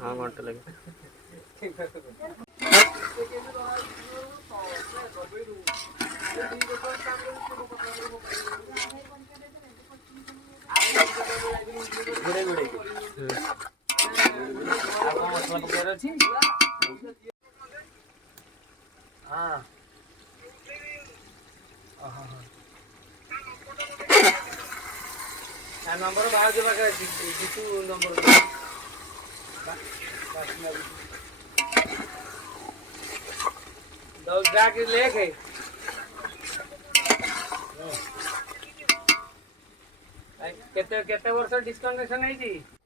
हाँ घंटे लगे गुड़े गुड़े मसला पकेर अच्छी हाँ नंबर बाहर के पाखे जीतू नंबर जाके लेके केते वर्ष डिस्काउंट है